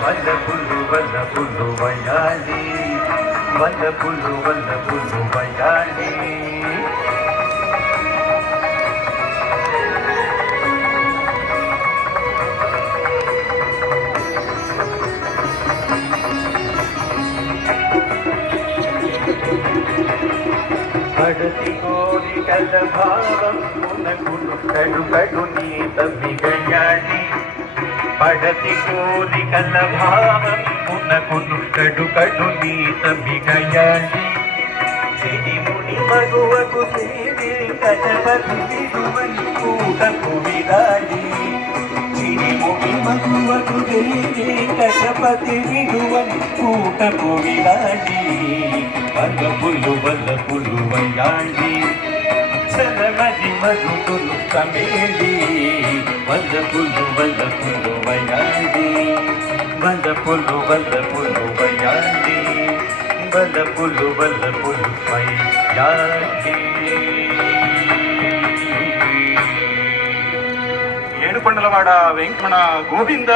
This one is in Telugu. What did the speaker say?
వల్లపుల్లు వయ్యాలి వల్లపుల్లు వయ్యాలి పడతి కోరికల భావం మునగును కడు కడు నీత మిగయాలి పడతి కోరికల భావం మునగును కడు కడు నీత మిగయాలి సిరి ముని మగువకు సేవే గజపతి విడువని కూటకు విరాలి సిరి ముని మగువకు సేవే గజపతి విడువని కూటకు విరాలి వల్లపుల్లు వయ్యాలి సరమది మధుకులు కమేలి వల్లపుల్లు వయ్యాలి వల్లపుల్లు వయ్యాలి వల్లపుల్లు వయ్యాలి. ఏడుకొండలవాడ వెంకట గోవింద.